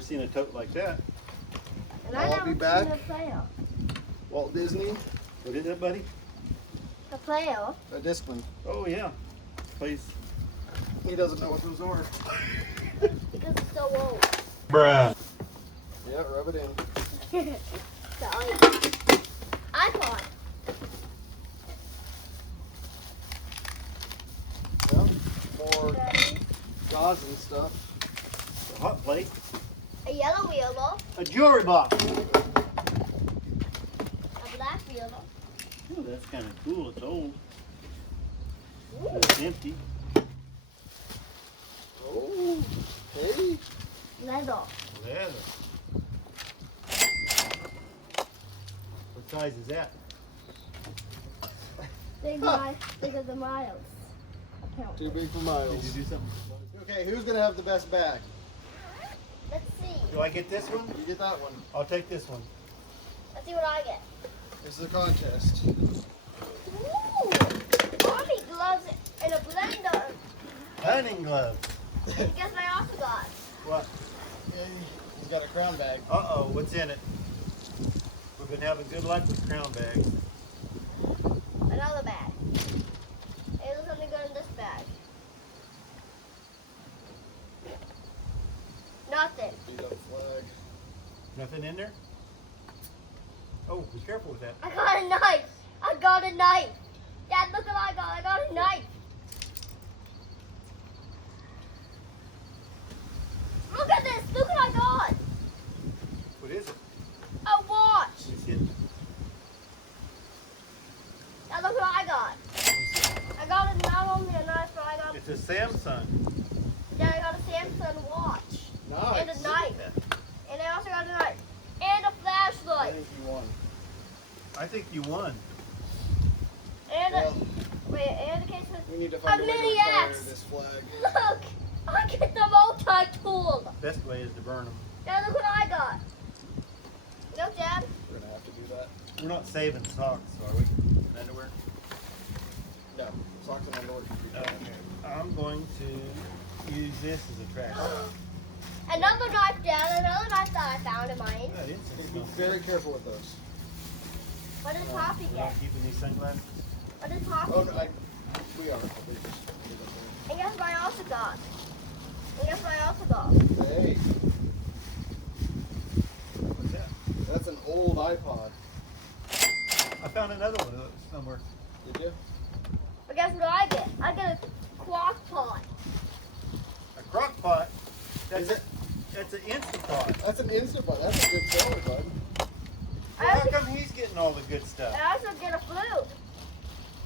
never seen a tote like that. And I'll be back. seen a player. Walt Disney, What is that, buddy? A player. a Discman. Oh, yeah. Please. He doesn't know what those are. Because it's so old. Bruh. Yeah, rub it in. The iPod. Yeah, more gauze and stuff. A hot plate. A yellow wheeler. A jewelry box. A black wheeler. Ooh, that's kind of cool. It's old. Ooh. It's empty. Oh, hey. Leather. Leather. What size is that? Bigger than Miles. Apparently. Too big for Did Miles. you do something? Okay, who's gonna have the best bag? Let's see. Do I get this one? You get that one. I'll take this one. Let's see what I get. This is a contest. Ooh! Army gloves and a blender. Hunting gloves. And guess what I also got? What? He's got a crown bag. Uh-oh, what's in it? We've been having good luck with crown bags. Another bag. Hey, look something good in this bag. Nothing. Beat up flag. Nothing in there? Oh, be careful with that. I got a knife. I got a knife. Dad, look what I got. I got a knife. Look at this. Look what I got. What is it? A watch. Let me see it. Dad, look what I got. Let me see it. I got not only a knife, but I got. It's a Samsung. Dad, I got a Samsung watch. Nice. And a knife. And I also got a knife. And a I flashlight. think you won. I think you won. And Well, wait, and the case with. we need to find a way to mini retire axe. this flag. Look! I get the multi-tool. Best way is to burn them. Dad, look what I got. Look, Dad. We're gonna have to do that. We're not saving socks, are we? Underwear? No, socks and underwear. Okay. I'm going to use this as a trash. Another knife, Dad. Another knife that I found in mine. That instant Be smells very good. careful with those. What did Poppy We're get? not keeping these sunglasses? What did Poppy Oh, get? no, we are. And guess what I also got? And guess what I also got? Hey, What's that? that's an old iPod. I found another one somewhere. Did you? But guess what I get? I get a crock pot. A crock pot. That's Is it? That's an Instant Pot. That's an Instant Pot. That's a good seller, bud. I Well, how also, come he's getting all the good stuff? I also get a flute.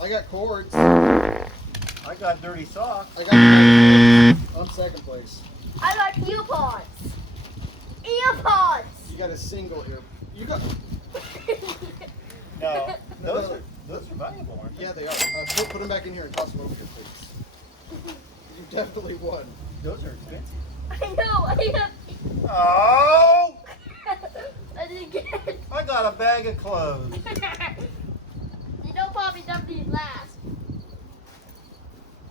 I got cords. I got dirty socks. I got on second place. I got earpods. Earpods. You got a single ear. You got. No, those are valuable, aren't they? Yeah, they are. Put them back in here and toss them over here, please. You definitely won. Those are expensive. I know. I have. Oh! I didn't get it. I got a bag of clothes. You know Poppy dumped these last.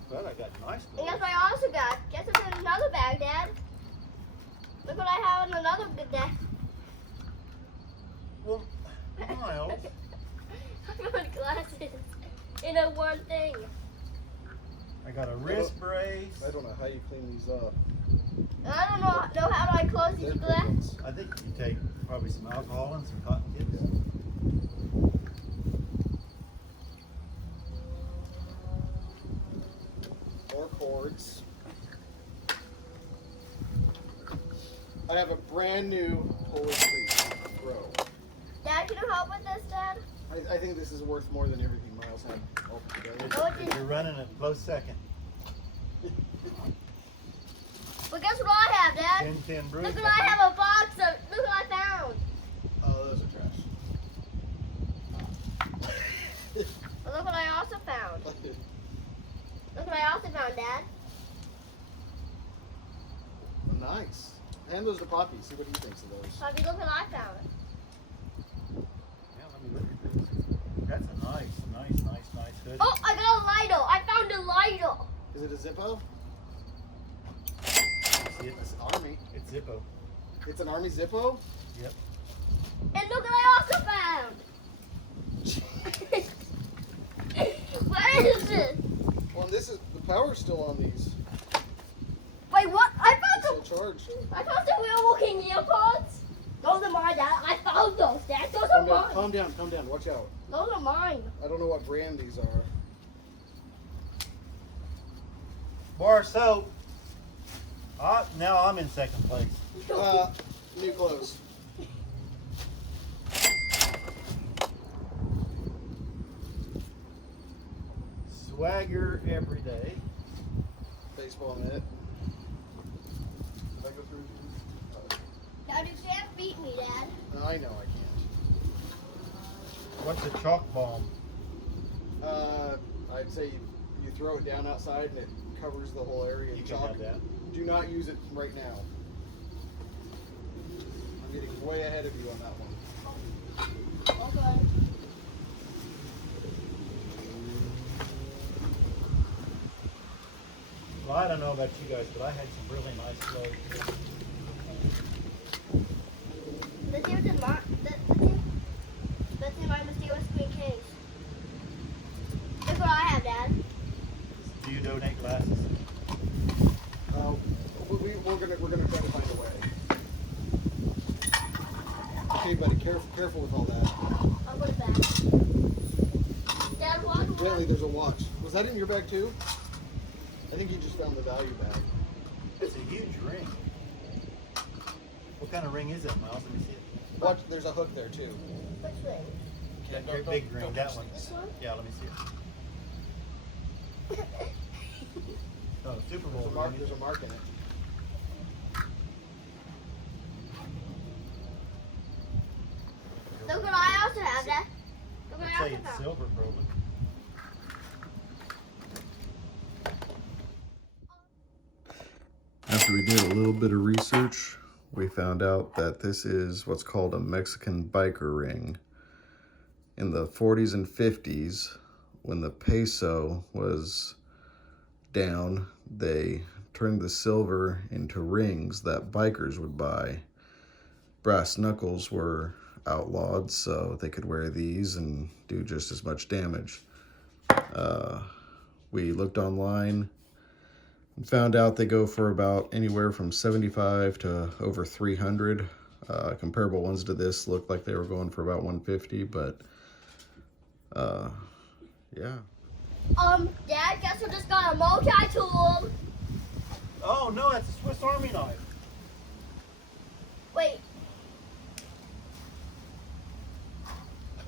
But I got nice And clothes. guess what I also got? Guess what's in another bag, Dad? Look what I have in another good bag. Well, Miles, I found glasses in a one thing. I got a wrist brace. I don't know how you clean these up. And I don't know how do I close They're these big glasses. ones. I think you take probably some alcohol and some cotton kids. More cords. I have a brand new Holy Creek Pro. Dad, can you help with this, Dad? I think this is worth more than everything Miles had all together. No, it didn't. You're running a close second. But guess what I have, Dad? 10-10 brew. Look what I have a box of. Look what I found. Oh, those are trash. But look what I also found. Look what I also found, Dad. Nice. Hand those to Poppy. See what he thinks of those. Poppy, look what I found. Yeah, let me look at this. That's a nice hoodie. Oh, I got a Lido. I found a Lido. Is it a Zippo? See it? It's Army. It's Zippo. It's an Army Zippo? Yep. And look what I also found. What is this? Well, this is the power's still on these. Wait, what? I found Still charged. I found some real looking earpods. Those are mine, Dad. I found those, Dad. Those are Calm down, mine. calm down, calm down. Watch out. Those are mine. I don't know what brand these are. Bar soap. Now I'm in second place. New clothes. Swagger every day. Baseball net. If I go through these. Dad, you can't beat me, Dad. No, I know I can't. What's a chalk bomb? I'd say you throw it down outside and it covers the whole area You in can chalk. have that. Do not use it right now. I'm getting way ahead of you on that one. Okay. Well, I don't know about you guys, but I had some really nice clothes. Let's see what's in my, let's see my mysterious green case. Look what I have, Dad. Do you donate glasses? We're gonna try to find a way. Okay, buddy, careful with all that. I'll put it back. Dad, walk Bentley, there's a watch. Was that in your bag too? I think you just found the value bag. It's a huge ring. What kind of ring is it, Miles? Let me see it. Watch, there's a hook there too. Which ring? That very big ring, don't that touch one. This one? Yeah, let me see it. Oh, Super Bowl ring. There's a mark in it. Look what I also have, Dad. Look what I'd I say also it's found. silver, probably. After we did a little bit of research, we found out that this is what's called a Mexican biker ring. In the 40s and 50s, when the peso was down, they turned the silver into rings that bikers would buy. Brass knuckles were outlawed, so they could wear these and do just as much damage. We looked online and found out they go for about anywhere from 75 to over 300. Comparable ones to this looked like they were going for about 150, but yeah. Dad, guess who just got a multi-tool? Oh, no, that's a Swiss Army knife. Wait.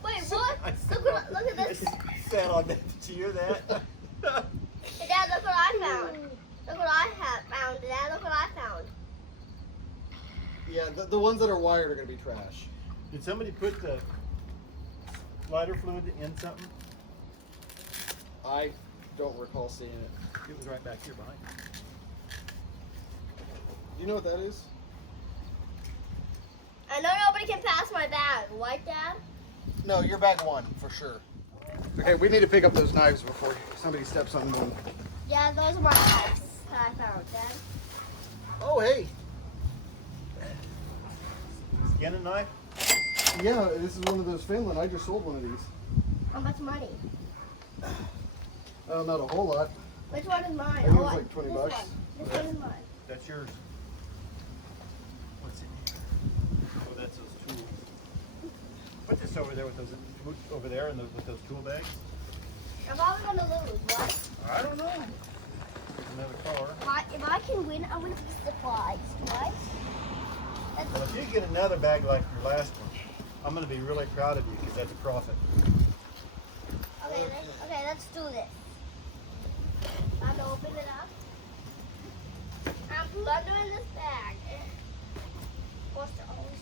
Wait, what? Look at this. I sat on that. Did you hear that? Hey, Dad, look what I found. Look what I have found, Dad. Look what I found. Yeah, the ones that are wired are gonna be trash. Did somebody put the lighter fluid in something? I don't recall seeing it. It was right back here behind you. Do you know what that is? I know nobody can pass my bag, right, Dad? No, you're bag one for sure. Okay, we need to pick up those knives before somebody steps on them. Yeah, those are my knives that I found, Dad. Oh, hey. Skinning knife? Yeah, this is one of those Finland. I just sold one of these. How much money? Not a whole lot. Which one is mine? I think it was Oh, like 20 this bucks. One. This one is mine. That's yours. What's in here? Oh, that's those tools. Put this over there with those, over there and with those tool bags. I'm probably gonna lose, what? I don't know. There's another car. If I can win, I win the supplies, right? Well, if you get another bag like your last one, I'm going to be really proud of you because that's a profit. Okay, let's do this. Time to open it up. I'm plundering this bag.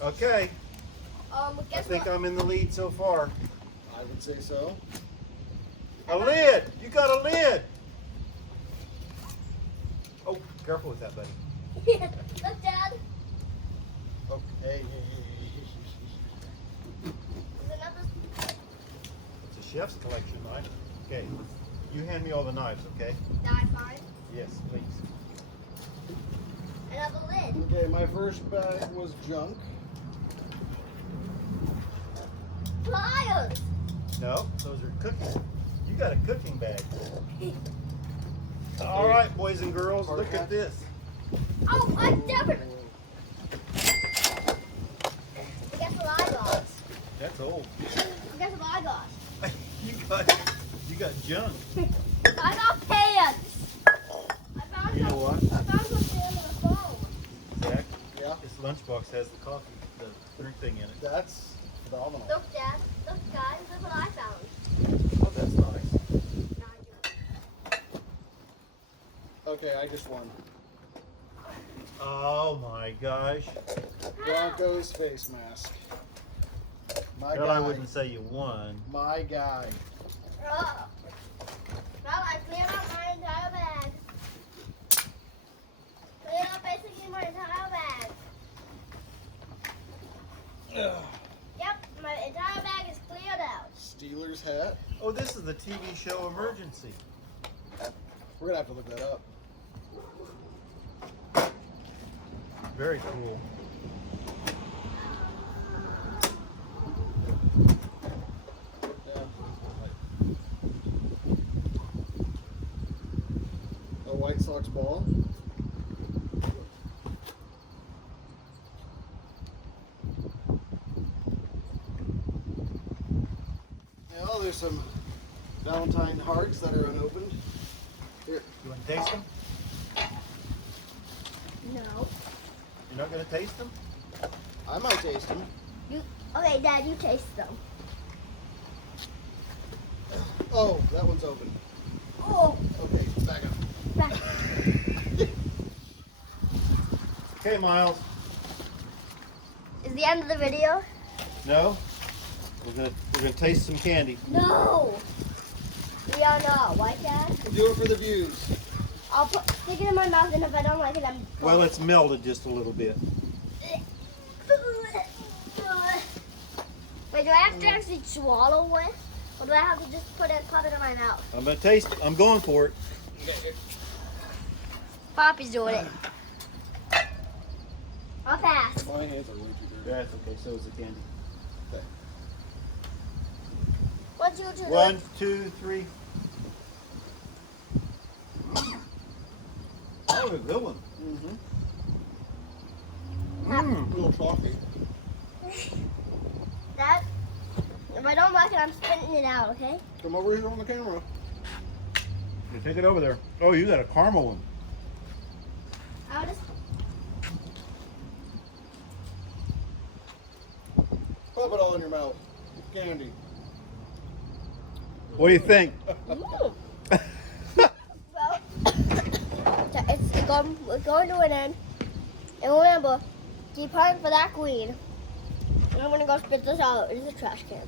Okay, I Guess think what? I'm in the lead so far. I would say so. A lid! You got a lid! Oh, careful with that, buddy. Look, Dad. Okay. There's another. It's a chef's collection knife. Okay, you hand me all the knives, okay? Did I find? Yes, please. have a lid. Okay, my first bag was junk. Pliers. No, those are cooking. You got a cooking bag. All right, boys and girls, look at this. Oh, I definitely. Guess what I got? That's old. Guess what I got? you got junk. I got pants. I found You know some- what? I found something under the phone. Zach, Yeah, this lunchbox has the coffee, the drink thing in it. that's phenomenal. Look, Dad. Look, guys. Look what I found. Oh, that's nice. Okay, I just won. Oh my gosh. Broncos face mask. My Well, guy. I wouldn't say you won. My guy. Oh. Well, I cleared out my entire bag. Cleared out basically my entire bag. Ugh. Yep, my entire bag is cleared out. Steelers hat. Oh, this is the TV show Emergency. We're gonna have to look that up. Very cool. Yeah. A White Sox ball. Yeah, oh, there's some Valentine hearts that are unopened. Here. You want to taste them? No. You're not going to taste them? I might taste them. Okay, Dad, you taste them. Oh, that one's open. Oh, Okay, back up. back. Okay, Miles. Is the end of the video? No? We're gonna taste some candy. No. We are not. Why, Dad? We'll do it for the views. I'll stick it in my mouth, and if I don't like it, I'm. Well, it's melted just a little bit. Wait, do I have to actually swallow it? Or do I have to just pop it in my mouth? I'm gonna taste it. I'm going for it. Poppy's doing it. I'll pass. My hands are way too dirty. That's okay. So is the candy. Okay. 1, 2, 3. 1, 2, 3. Oh, a good one. Mm-hmm. Mmm. A little chalky. Dad, if I don't like it, I'm spitting it out, okay? Come over here on the camera. You take it over there. Oh, you got a caramel one. I'll just. Pop it all in your mouth. Candy. What do you think? Well, we're going to an end. And remember, keep hunting for that queen. And I'm going to go spit this out into the trash can.